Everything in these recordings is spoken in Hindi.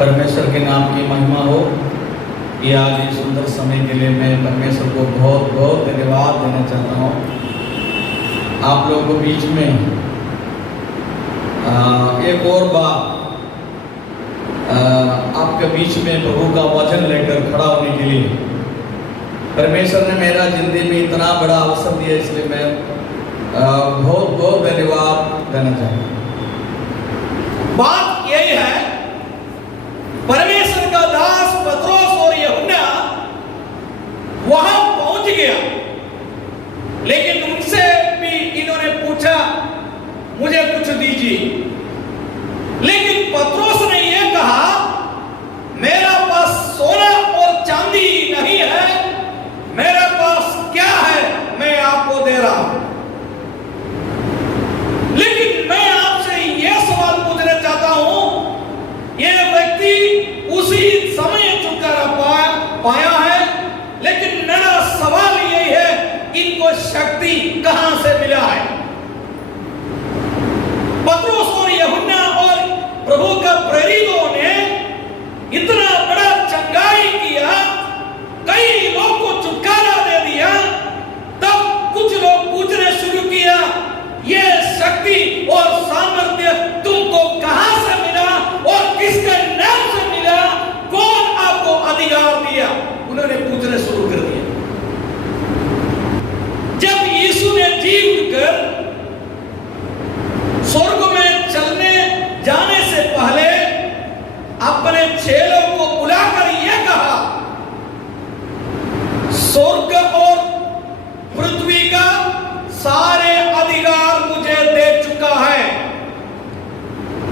परमेश्वर के नाम की महिमा हो। ये आज इस सुंदर समय के लिए मैं परमेश्वर को बहुत बहुत धन्यवाद देना चाहता हूँ। आप लोगों को बीच में एक और बार आपके बीच में प्रभु का वचन लेकर खड़ा होने के लिए परमेश्वर ने मेरा जिंदगी में इतना बड़ा अवसर दिया, इसलिए मैं बहुत बहुत धन्यवाद देना चाहता हूँ। बात यही है, परमेश्वर का दास पतरोस और यूहन्ना वहां पहुंच गया, लेकिन उनसे भी इन्होंने पूछा मुझे कुछ दीजिए, लेकिन पतरोस ने यह कहा मेरा पास सोना और चांदी नहीं है, मेरे पास क्या है मैं आपको दे रहा हूं। लेकिन मैं आपसे यह सवाल पूछना चाहता हूं, यह व्यक्ति उसी समय छुटकारा पाया है, लेकिन मेरा सवाल यही है इनको शक्ति कहां से मिला है। पतरोस और यूहन्ना और प्रभु का प्रेरितों ने इतना बड़ा चंगाई किया, कई लोग को छुटकारा दे दिया, तब कुछ लोग पूछने शुरू किया यह शक्ति और सामर्थ्य तुमको कहां से मिला और किसके नाम से मिला, कौन आपको अधिकार दिया, उन्होंने पूछने शुरू कर दिया। जब यीशु ने जी उठकर स्वर्ग में चलने जाने से पहले अपने चेलों को बुलाकर यह कहा स्वर्ग और पृथ्वी का सारे अधिकार मुझे दे चुका है,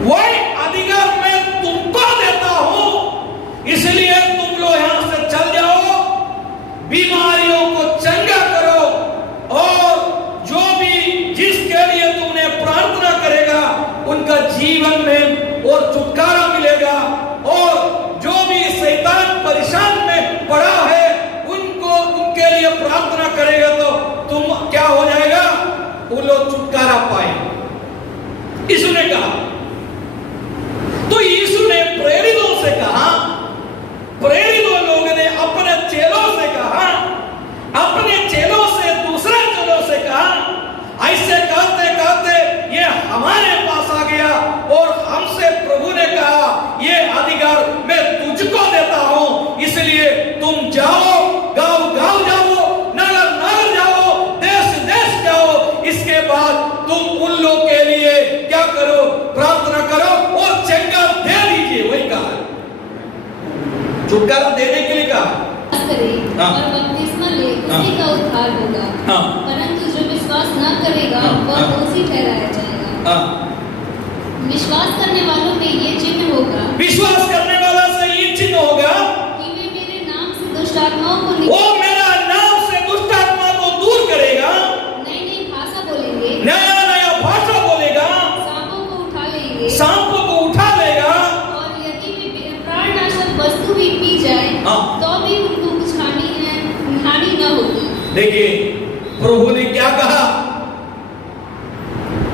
वही अधिकार मैं तुमको देता हूं, इसलिए तुम लोग यहां से चल जाओ, बीमारियों को चंगा करो और जो भी जिसके लिए तुमने प्रार्थना करेगा उनका जीवन में और छुटकारा मिलेगा, और जो भी शैतान परेशान में पड़ा है उनके लिए प्रार्थना करेगा तो तुम क्या हो जाएगा, वो लोग छुटकारा पाए। यीशु ने कहा, तो यीशु ने प्रेरितों से कहा, प्रेरितों लोगों ने अपने चेलों से कहा, अपने चेलों से दूसरे चेलों से कहा, ऐसे कहते कहते ये हमारे पास आ गया और हमसे प्रभु ने कहा ये अधिकार मैं तुझको देता हूं, इसलिए तुम जाओ, गांव गांव जाओ, नगर नगर जाओ, देश देश जाओ, इसके बाद तुम उन लोग के लिए क्या करो, प्रार्थना करो और चंगा दे दीजिए। वही कहा, छुटकारा देने के लिए कहा और बपतिस्मा ले उसी का उद्धार होगा, परंतु जो विश्वास न करेगा वह दोषी ठहराया जाएगा। विश्वास करने वालों में ये चिन्ह होगा, विश्वास करने वाला से ये चिन्ह होगा कि वे मेरे नाम से दुष्ट आत्माओं को वो मेरा नाम से दुष्ट आत्मा को दूर करेगा, नई नई भाषा बोलेंगे, नया नया भाषा बोलेगा, सांपों को उठा लेंगे, सांपों को उठा लेगा, और यदि वे प्राणनाशक वस्तु भी पी जाए तो भी उनको कुछ हानि न होगी। देखिए प्रभु ने क्या कहा,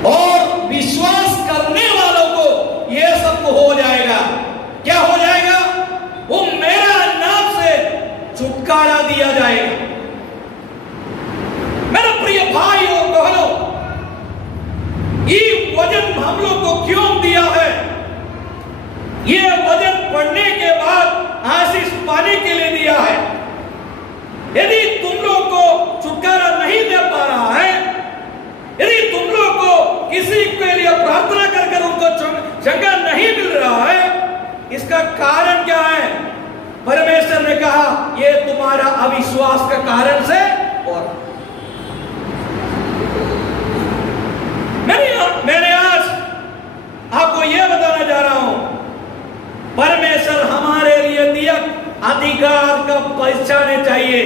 और विश्वास करने वालों को यह सब हो जाएगा। क्या हो जाएगा, वो मेरा नाम से छुटकारा दिया जाएगा। मेरे प्रिय भाई और बहनों, ये वचन हम लोग को क्यों दिया है, ये वचन पढ़ने के बाद आशीष पाने के लिए दिया है। यदि तुम लोग को छुटकारा नहीं दे पा रहा है, यदि तुम लोग को किसी के लिए प्रार्थना कर उनको चंगा नहीं मिल रहा है, इसका कारण क्या है? परमेश्वर ने कहा ये तुम्हारा अविश्वास का कारण से, और मैंने आज आपको यह बताना चाह रहा हूं, परमेश्वर हमारे लिए दिया अधिकार का पहचाने चाहिए।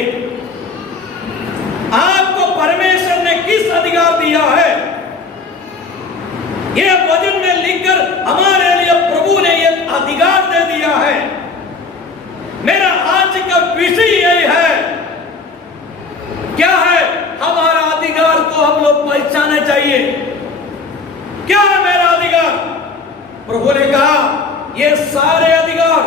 आपको परमेश्वर ने किस अधिकार दिया है, यह वचन में लिखकर हमारे लिए प्रभु ने यह अधिकार दे दिया है। मेरा आज का विषय यही है, क्या है हमारा अधिकार को हम लोग पहचाने चाहिए। क्या है मेरा अधिकार? प्रभु ने कहा ये सारे अधिकार,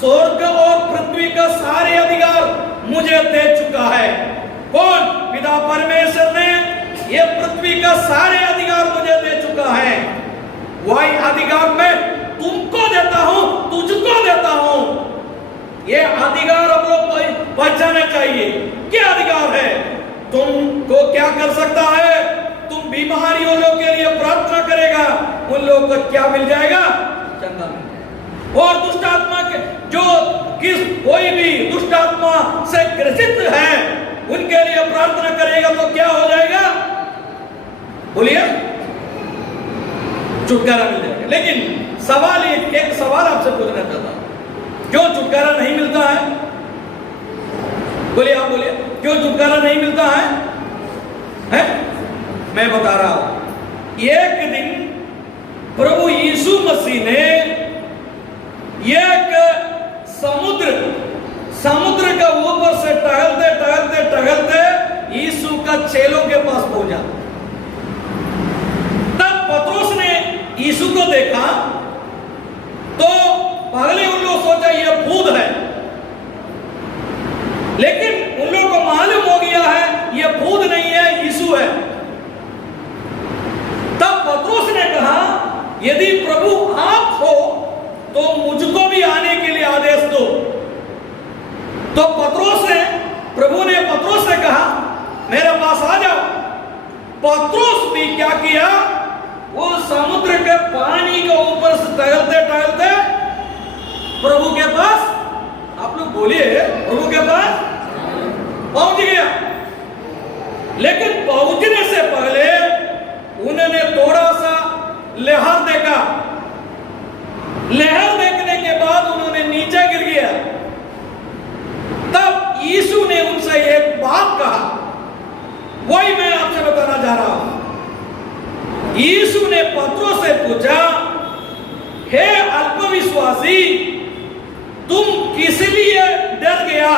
स्वर्ग और पृथ्वी का सारे अधिकार मुझे दे चुका है। कौन? पिता परमेश्वर ने ये पृथ्वी का सारे अधिकार मुझे दे चुका है। वही अधिकार मैं तुमको देता हूं, तुझको देता हूं। ये अधिकार हम लोग पहचानना चाहिए। क्या अधिकार है? तुमको क्या कर सकता है? तुम बीमारियों लोगों के लिए प्रार्थना करेगा, उन लोगों को क्या मिल जाएगा? चंगा मिल जाएगा। और दुष्ट आत्मा के जो कोई भी दुष्ट आत्मा से ग्रसित है, उनके लिए प्रार्थना करेगा तो क्या हो जाएगा? बोलिए, छुटकारा मिल जाएगा। लेकिन सवाल एक सवाल आपसे पूछना चाहता हूं, क्यों छुटकारा नहीं मिलता है? बोलिए, आप बोलिए, क्यों छुटकारा नहीं मिलता है? मैं बता रहा हूं। एक दिन प्रभु यीशु मसीह ने एक समुद्र का ऊपर से टहलते टहलते टहलते यीशु का चेलों के पास पहुंचा। तब पतरस ने यीशु को देखा तो पहले उन लोग सोचा ये भूत है, लेकिन उन लोगों को मालूम हो गया है ये भूत नहीं है, यीशु है। तब पतरस ने कहा, यदि प्रभु आप हो तो मुझको भी आने के लिए आदेश दो। तो प्रभु ने पतरस से कहा, मेरे पास आ जाओ। पतरस भी क्या किया? वो समुद्र के पानी के ऊपर से टहलते टहलते प्रभु के पास, आप लोग बोलिए, प्रभु के पास पहुंच गया। लेकिन पहुंचने से पहले उन्होंने थोड़ा सा लहर देखा। लहर देखने के बाद उन्होंने नीचे गिर गया। तब यीशु ने उनसे एक बात कहा, वही मैं आपसे बताना जा रहा हूं। यीशु ने पतरस से पूछा, हे अल्पविश्वासी, तुम किस लिए डर गया?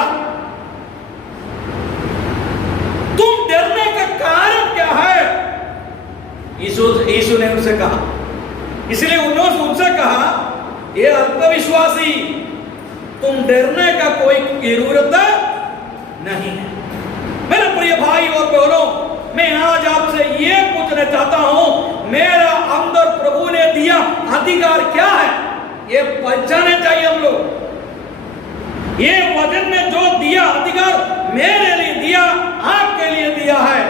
तुम डरने का कारण क्या है? यीशु ने उनसे कहा, इसलिए उन्होंने उनसे कहा, ये अल्पविश्वासी, तुम डरने का कोई जरूरत नहीं है। मेरे प्रिय भाई और बहनों, मैं आज आपसे ये पूछना चाहता हूं, मेरा अंदर प्रभु ने दिया अधिकार क्या है? ये पहचानना चाहिए हम लोग। ये वचन में जो दिया अधिकार मेरे लिए दिया, आपके लिए दिया है,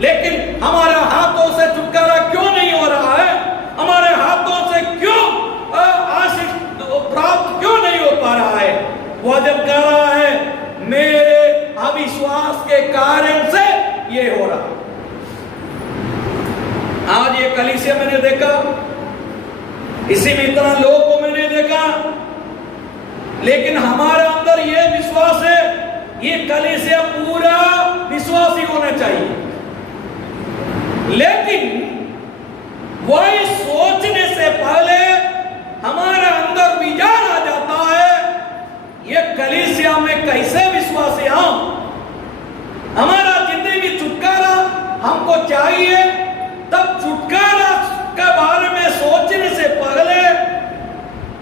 लेकिन हमारे हाथों से छुटकारा क्यों नहीं हो रहा है? हमारे हाथों से क्यों आशीष प्राप्त क्यों नहीं हो पा रहा है? वचन कह रहा है, मेरे अविश्वास के कारण से ये हो रहा। आज ये कलीसिया मैंने देखा, इसी में इतना लोगों को मैंने देखा, लेकिन हमारे अंदर ये विश्वास है, ये कलीसिया पूरा विश्वासी होना चाहिए। लेकिन वही सोचने से पहले हमारा अंदर विचार आ जाता है, ये कलीसिया में कैसे विश्वासी हूं? हमारा जिंदगी छुटकारा हमको चाहिए, तब छुटकारा के बारे में सोचने से पहले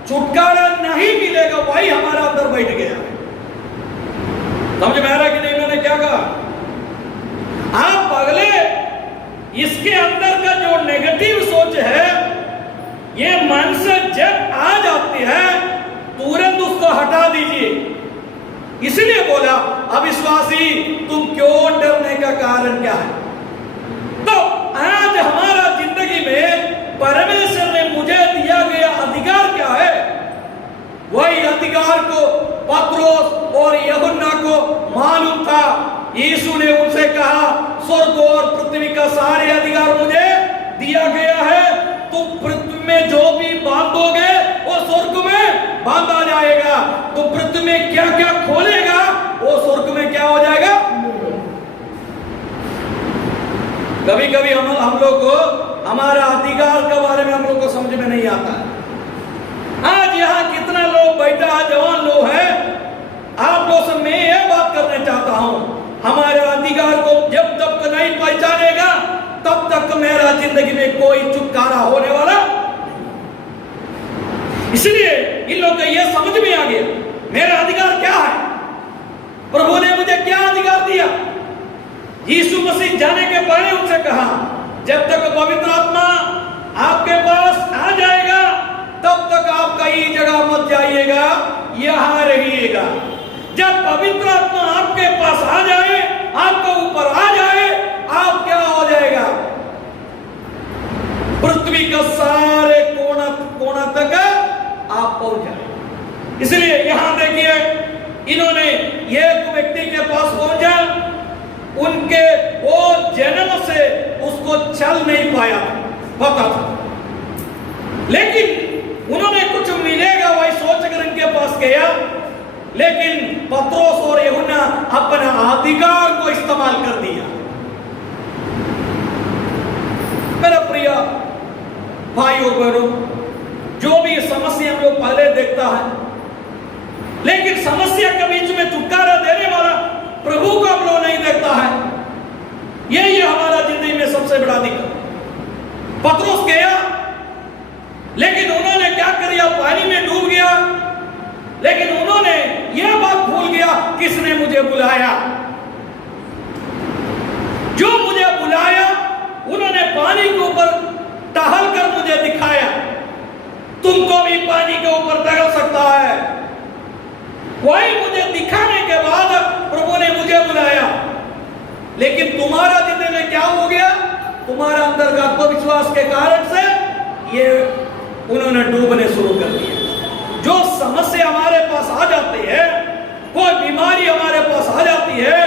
छुटकारा नहीं मिलेगा, वही हमारा अंदर बैठ गया। समझ में आ रहा कि नहीं मैंने क्या कहा? आप पहले इसके अंदर का जो नेगेटिव सोच है, ये मन से जब आ जाती है, तुरंत उसको हटा दीजिए। इसलिए बोला, अविश्वासी, तुम क्यों डरने का कारण क्या है? तो आज हमारा जिंदगी में परमेश्वर ने मुझे दिया गया अधिकार क्या है? वही अधिकार को पतरस और यूहन्ना को मालूम था। यीशु ने उनसे कहा, स्वर्ग और पृथ्वी का सारे अधिकार मुझे दिया गया है, तुम पृथ्वी में जो भी बांधोगे वो स्वर्ग में बांधा जाएगा, तो पृथ्वी में क्या क्या खोलेगा वो स्वर्ग में क्या हो जाएगा। कभी कभी हम लोग को हमारा अधिकार के बारे में हम लोग को समझ में नहीं आता है। आज यहाँ कितना लोग बैठा है, जवान लोग हैं, आप लोग से मैं ये बात करना चाहता हूं, हमारे अधिकार को जब तक नहीं पहचानेगा तब तक मेरा जिंदगी में कोई छुटकारा होने वाला। इसलिए इन लोगों को यह समझ में आ गया मेरा अधिकार क्या है, प्रभु ने मुझे क्या अधिकार दिया। यीशु मसीह जाने के पहले उनसे कहा जब तक पवित्र आत्मा आपके पास आ जाएगा तब तक आप कई जगह मत जाइएगा, यहां रहिएगा। जब पवित्र आत्मा आपके पास आ जाए, आपके ऊपर आ जाए, आप क्या हो जाएगा, पृथ्वी का सारे कोना तक आप पहुंच जाए। इसलिए यहां देखिए इन्होंने एक व्यक्ति के पास पहुंचा, उनके वो जन्म से उसको चल नहीं पाया पता था, लेकिन उन्होंने कुछ मिलेगा वही सोचकर इनके पास गया। लेकिन पत्रोस और यूहन्ना अपना अधिकार को इस्तेमाल कर दिया। मेरा प्रिय भाई और बहनों, जो भी समस्या हम लोग पहले देखता है, लेकिन समस्या के बीच में छुटकारा देने वाला प्रभु को हम लोग नहीं देखता है। यही हमारा जिंदगी में सबसे बड़ा दिक्कत। पत्रोस गया, लेकिन उन्होंने क्या किया, पानी में डूब गया, लेकिन उन्होंने यह बात भूल गया किसने मुझे बुलाया। जो मुझे बुलाया उन्होंने पानी के ऊपर टहल कर मुझे दिखाया। तुमको भी पानी के ऊपर टहल सकता है। वही मुझे दिखाने के बाद प्रभु ने मुझे बुलाया। लेकिन तुम्हारा जिंदगी में क्या हो गया, तुम्हारा अंदर का आत्मविश्वास के कारण से ये उन्होंने डूबने शुरू कर दिया। जो समस्या हमारे पास आ जाती है, कोई बीमारी हमारे पास आ जाती है,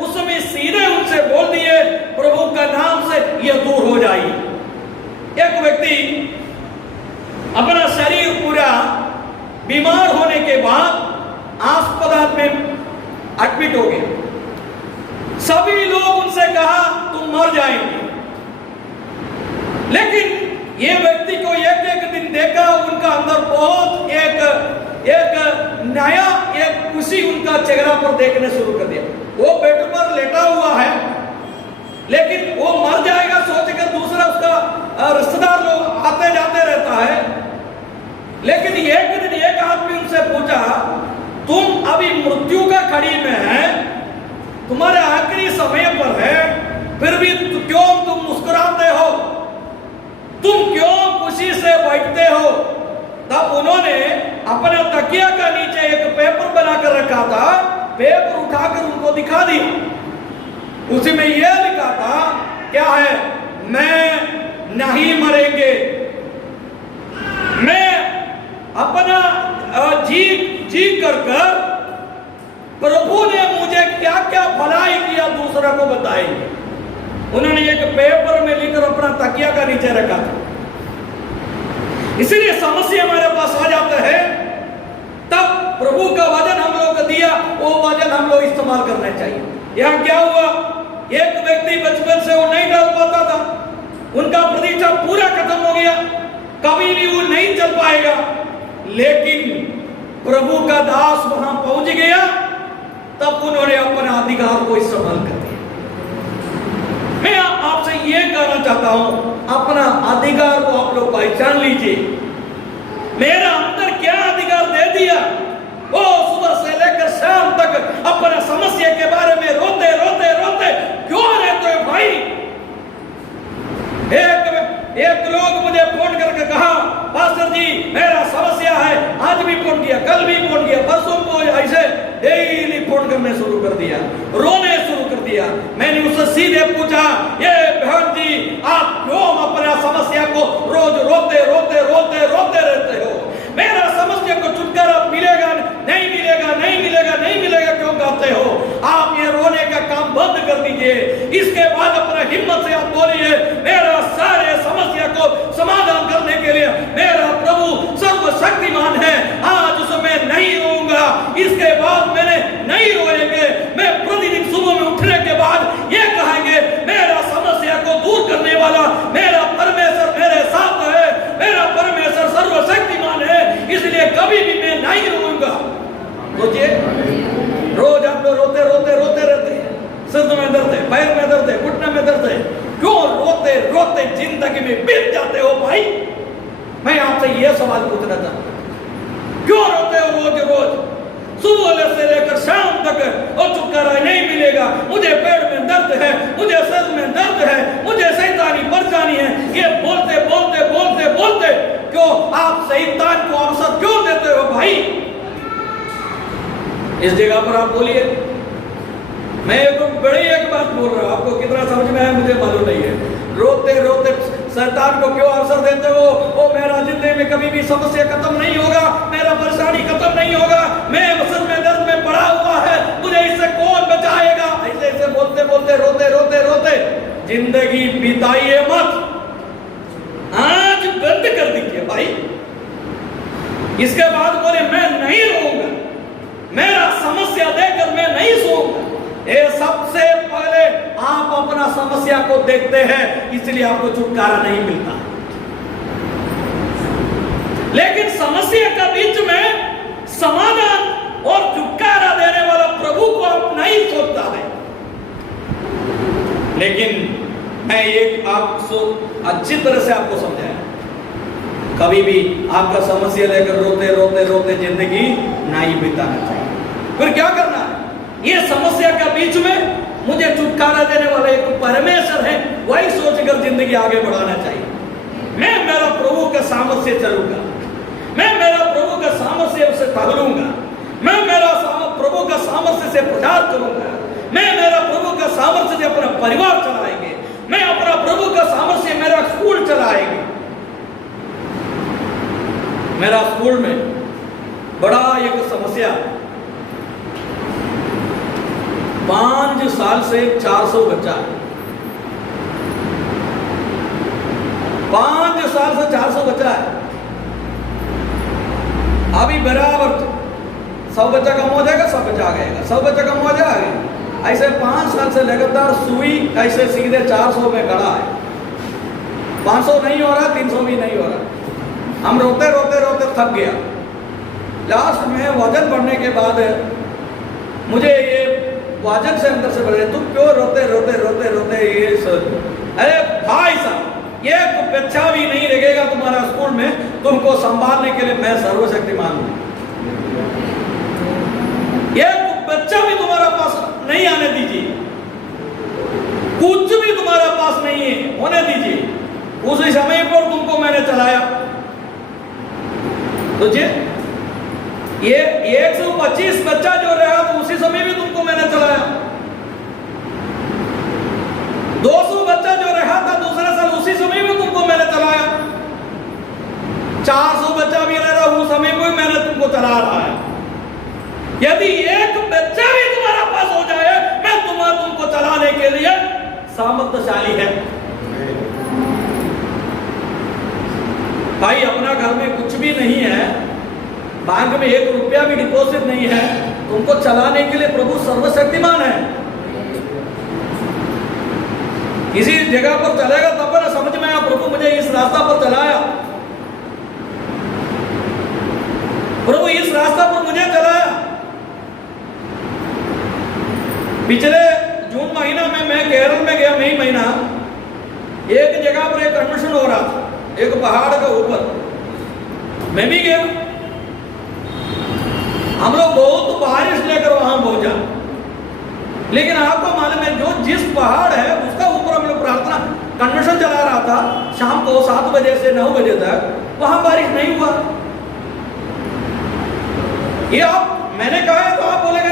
उसमें सीधे उनसे बोल दिए प्रभु का नाम से ये दूर हो जाएगी। एक व्यक्ति अपना शरीर पूरा बीमार होने के बाद अस्पताल में एडमिट हो गया। सभी लोग उनसे कहा तुम मर जाएंगे, लेकिन ये व्यक्ति को एक एक दिन देखा, उनका अंदर बहुत एक नया एक खुशी उनका चेहरा पर देखने शुरू कर दिया। वो बेड पर लेटा हुआ है, लेकिन वो मर जाएगा सोचकर दूसरा उसका रिश्तेदार लोग आते जाते रहता है। लेकिन एक दिन एक आदमी उनसे पूछा तुम अभी मृत्यु का खड़ी में है, तुम्हारे आखिरी समय पर है, फिर भी क्यों तुम मुस्कुराते हो, तुम क्यों खुशी से बैठते हो। तब उन्होंने अपने तकिया का नीचे एक पेपर बनाकर रखा था, पेपर उठाकर उनको दिखा दिया। उसी में यह लिखा था क्या है, मैं नहीं मरेंगे, मैं अपना जी कर प्रभु ने मुझे क्या क्या भलाई किया दूसरा को बताएंगे। उन्होंने एक पेपर में लिखकर अपना तकिया का नीचे रखा था। इसलिए समस्या हमारे पास आ जाता है, तब प्रभु का वचन हम लोग को दिया, वो वचन हम लोग इस्तेमाल करना चाहिए। यहाँ क्या हुआ, एक व्यक्ति बचपन से वो नहीं डाल पाता था, उनका प्रतीक्षा पूरा खत्म हो गया, कभी भी वो नहीं चल पाएगा। लेकिन प्रभु का दास वहां पहुंच गया, तब उन्होंने अपना अधिकार को इस्तेमाल कर दिया। मैं आपसे यह कहना चाहता हूं, अपना अधिकार को आप लोग पहचान लीजिए। मेरा अंदर क्या अधिकार दे दिया, वो सुबह से लेकर शाम तक अपने समस्या के बारे में रोते रोते रोते क्यों रहते हो भाई। एक लोग मुझे फोन करके कहा पास्टर जी मेरा समस्या है, आज भी फोन किया, कल भी फोन किया, परसों को ऐसे डेली फोन करने शुरू कर दिया, रोने शुरू कर दिया। मैंने उससे सीधे पूछा, ये बहन जी आप क्यों अपना समस्या को रोज रोते रोते रोते रोते रहते हो। मेरा समस्या को छुटकारा मिलेगा नहीं मिलेगा नहीं मिलेगा नहीं मिलेगा क्यों कहते हो। आप ये रोने का काम बंद कर दीजिए। इसके बाद अपना हिम्मत से आप बोलिए मेरा सारे समस्या को समाधान करने के लिए मेरा प्रभु सर्वशक्तिमान है, आज उसमें नहीं रोऊंगा। इसके बाद मैंने नहीं रोएंगे, मैं प्रतिदिन सुबह में उठने के बाद ये कहेंगे मेरा समस्या को दूर करने वाला मेरा परमेश्वर मेरे साथ है, मेरा परमेश्वर सर्वशक्तिमान है, इसलिए कभी भी मैं नहीं रोऊंगा। सोचिए, रोज आप लोग रोते रोते रोते रहते हैं, सिर में दर्द है, पैर में दर्द है, घुटने में दर्द है, क्यों रोते रोते जिंदगी में बीत जाते हो भाई। मैं आपसे यह सवाल पूछना चाहता हूं, रोज रोज सुबह से लेकर शाम तक और छुटकारा नहीं मिलेगा, मुझे पेट में दर्द है, मुझे सर में दर्द है, मुझे शैतानी परेशानी है, ये बोलते बोलते बोलते बोलते क्यों आप शैतान को अवसर क्यों देते हो भाई? इस जगह पर आप बोलिए। मैं एक बड़ी एक बात बोल रहा हूं, आपको कितना समझ में आया मुझे मालूम नहीं है। रोते रोते शैतान को क्यों अवसर देते हो? ओ मेरा जिंदगी में कभी भी समस्या खत्म नहीं होगा, मेरा परेशानी खत्म नहीं होगा, मैं सर में दर्द में पड़ा हुआ है, मुझे इससे कौन बचाएगा? ऐसे ऐसे बोलते बोलते रोते रोते रोते जिंदगी बिताइए मत, आज बंद कर दीजिए भाई। इसके बाद बोले मैं नहीं रोऊंगा, मेरा समस्या देकर मैं नहीं सोऊंगा। ये सबसे पहले आप अपना समस्या को देखते हैं, इसलिए आपको छुटकारा नहीं मिलता। लेकिन समस्या के बीच में समाधान और छुटकारा देने वाला प्रभु को आप नहीं सोचता है। लेकिन मैं एक आपको अच्छी तरह से आपको समझाया, कभी भी आपका समस्या लेकर रोते रोते रोते जिंदगी नहीं बिताना चाहिए। फिर क्या करना है? ये समस्या के बीच में मुझे छुटकारा देने वाला एक परमेश्वर है, वही सोचकर जिंदगी आगे बढ़ाना चाहिए। मैं मेरा प्रभु के सामर्थ्य से चलूंगा, मैं मेरा प्रभु के सामर्थ्य से टहलूंगा, मैं मेरा प्रभु का सामर्थ्य से प्रचार करूंगा, मैं मेरा प्रभु का सामर्थ्य से अपना परिवार चलाएंगे, मैं अपना प्रभु का सामर्थ्य से मेरा स्कूल चलाएंगे। मेरा स्कूल में बड़ा एक समस्या, 5 साल से 400 बच्चा है, 5 साल से 400 बच्चा है। अभी बराबर 100 बच्चा कम हो जाएगा, 100 बच्चा आ गएगा, 100 बच्चा कम हो जाएगा। ऐसे 5 साल से लगातार सुई ऐसे सीधे 400 में खड़ा है। 500 नहीं हो रहा, 300 भी नहीं हो रहा। हम रोते रोते रोते थक गया। लास्ट में वजन बढ़ने के बाद मुझे ये वजन से अंदर से बोले, तुम क्यों रोते रोते रोते रोते ये अरे भाई साहब, एक बच्चा भी नहीं लगेगा तुम्हारा स्कूल में, तुमको संभालने के लिए मैं सर्वशक्तिमान हूं। एक बच्चा भी तुम्हारा पास नहीं आने दीजिए, कुछ भी तुम्हारा पास नहीं है होने दीजिए। उसी समय पर तुमको मैंने चलाया, सोचिए ये 125 बच्चा जो रहा तो उसी समय भी तुमको मैंने चलाया। 200 बच्चा जो रहा था दूसरे साल, उसी समय भी तुमको मैंने चलाया। 400 बच्चा भी रह रहा उस समय में मैंने तुमको चला रहा है। यदि एक बच्चा भी तुम्हारा पास हो जाए, मैं तुमको चलाने के लिए सामर्थ्यशाली है। भाई अपना घर में कुछ भी नहीं है, बैंक में 1 रुपया भी डिपॉजिट नहीं है, तुमको चलाने के लिए प्रभु सर्वशक्तिमान है। किसी जगह पर चलेगा तब ना समझ में आया प्रभु मुझे इस रास्ता पर चलाया, प्रभु इस रास्ता पर मुझे चलाया। पिछले जून महीना में मैं केरल में गया, मई महीना, एक जगह पर एक कन्वेंशन हो रहा था, एक पहाड़ के ऊपर मैं भी गया। हम लोग बहुत बारिश लेकर वहां पहुंचा, लेकिन आपको मालूम है जो जिस पहाड़ है उसका ऊपर हम लोग प्रार्थना कन्वेंशन चला रहा था, शाम को 7 बजे से 9 बजे तक, वहां बारिश नहीं हुआ। ये आप मैंने कहा है तो आप बोलेंगे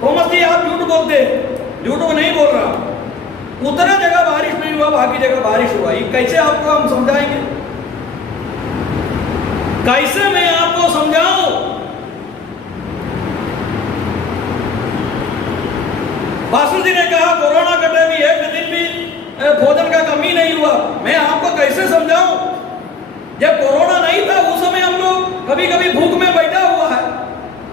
थॉमस जी आप झूठ बोलते, झूठ को नहीं बोल रहा, उतने जगह बारिश नहीं हुआ, बाकी जगह बारिश हुआ। ये कैसे आपको हम समझाएंगे, कैसे मैं आपको समझाऊं? पास्टर जी ने कहा कोरोना के टाइम भी एक दिन भी भोजन का कमी नहीं हुआ। मैं आपको कैसे समझाऊं? जब कोरोना नहीं था उस समय हम लोग कभी कभी भूख में बैठा हुआ है,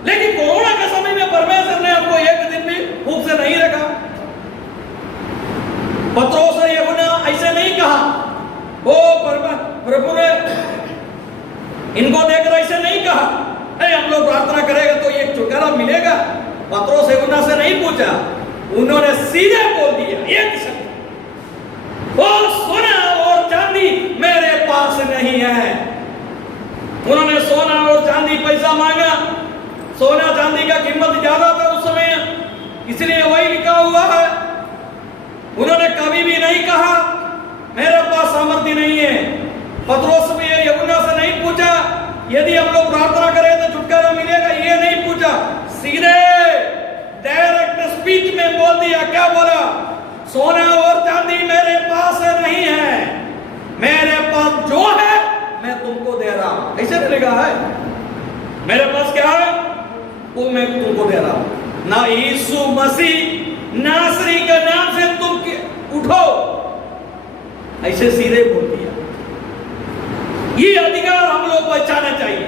लेकिन कोरोना के समय में परमेश्वर ने आपको एक दिन भी भूख से नहीं रखा। पत्रोस और यूहन्ना ऐसे नहीं कहा, वो प्रभु ने इनको देखकर ऐसे नहीं कहा अरे हम लोग प्रार्थना करेंगे तो ये छुटकारा मिलेगा। पत्रोस यूहन्ना से नहीं पूछा, उन्होंने सीधे बोल दिया एक शब्द, वो सोना और चांदी मेरे पास नहीं है। उन्होंने सोना और चांदी पैसा मांगा, सोना चांदी का कीमत ज्यादा था उस समय, इसलिए वही लिखा हुआ है। उन्होंने कभी भी नहीं कहा मेरे पास सामर्थ्य नहीं है। पतरस भी यूहन्ना से नहीं पूछा यदि हम लोग प्रार्थना करें तो छुटकारा मिलेगा, ये नहीं पूछा, सीधे डायरेक्ट स्पीच में बोल दिया। क्या बोला? सोना और चांदी मेरे पास नहीं है, मेरे पास जो है मैं तुमको दे रहा हूं। ऐसे नहीं लिखा है? मेरे पास क्या है वो मैं तुमको दे रहा हूं। ना यीशु मसीह नासरी के नाम से तुम उठो, ऐसे सीधे बोल दिया। ये अधिकार हम लोग पहचाना चाहिए।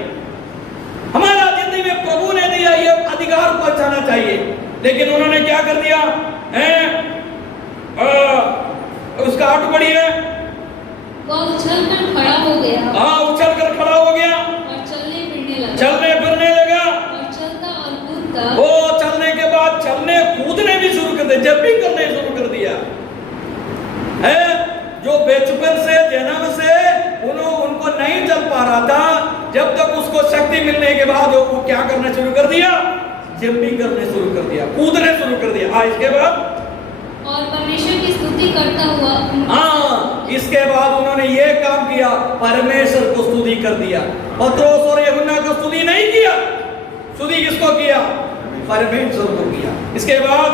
हमारा जिंदगी में प्रभु ने दिया ये अधिकार पहचाना चाहिए, लेकिन उन्होंने क्या कर दिया है? उसका अर्थ पढ़ी है, वह उछलकर खड़ा हो गया। हाँ, उछल कर खड़ा हो गया और चलने फिरने लगा। चलने फिरने लगा और चलता और कूदता। वो चलने के बाद चलने कूदने भी शुरू कर दिया, जंपिंग करने शुरू कर दिया है। जो बेचपन से जन्म से उनको नहीं चल पा रहा था, जब तक उसको शक्ति मिलने के बाद वो क्या करना शुरू कर दिया? जंपिंग करने शुरू कर दिया, कूदने शुरू कर दिया। इसके बाद और परमेश्वर की स्तुति करता हुआ। हाँ, इसके बाद उन्होंने ये काम किया, परमेश्वर को स्तुति कर दिया। पतरस और यूहन्ना को स्तुति नहीं किया, स्तुति किसको किया? परमेश्वर को किया। इसके बाद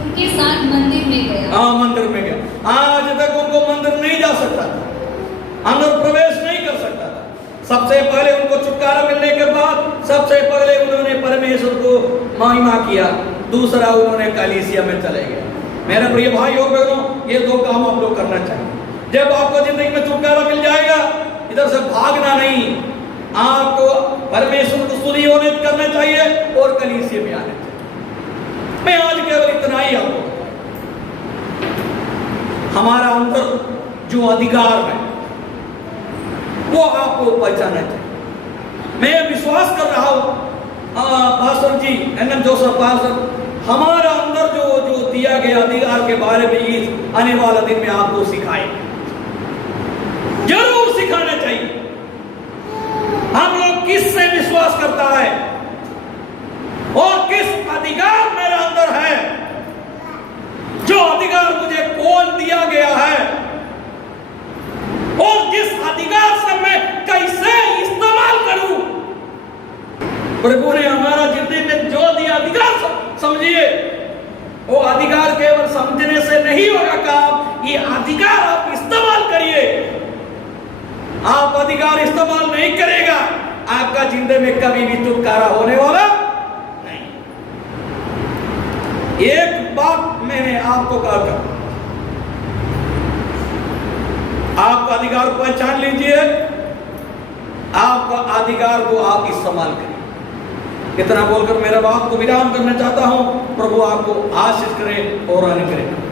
उनके साथ मंदिर में गया। हाँ, मंदिर में गया। आज तक उनको मंदिर नहीं जा सकता था, अंदर प्रवेश नहीं कर सकता था। सबसे पहले उनको छुटकारा मिलने के बाद सबसे पहले उन्होंने परमेश्वर को महिमा किया, दूसरा उन्होंने कलीसिया में चले गए। मेरे प्रिय भाई और बहनों, ये दो काम आप लोग करना चाहिए। जब आपको जिंदगी में छुटकारा मिल जाएगा, इधर से भागना नहीं, आपको परमेश्वर को स्तुति होने करना चाहिए और कलीसिया में आना चाहिए। मैं आज केवल इतना ही आपको, हमारा अंदर जो अधिकार है वो आपको पहचाना चाहिए। मैं विश्वास कर रहा हूं पास्टर जी एन.एम. जोसेफ पास्टर हमारा अंदर जो दिया गया अधिकार के बारे में इस आने वाला दिन में आपको सिखाए, जरूर सिखाना चाहिए। हम लोग किससे विश्वास करता है और किस अधिकार मेरे अंदर है, जो अधिकार मुझे कौन दिया गया है और जिस अधिकार से मैं कैसे इस्तेमाल करूं। प्रभु ने हमारा जिंदगी में जो दिया अधिकार समझिए, वो अधिकार केवल समझने से नहीं होगा काम, ये अधिकार आप इस्तेमाल करिए। आप अधिकार इस्तेमाल नहीं करेगा, आपका जिंदगी में कभी भी छुटकारा होने वाला नहीं। एक बात मैंने आपको कहा, आपका अधिकार पहचान लीजिए, आपका अधिकार को आप इस्तेमाल करिए। इतना बोलकर मेरा बात को विराम करना चाहता हूं। प्रभु आपको आशीष करे और अनुग्रह करे।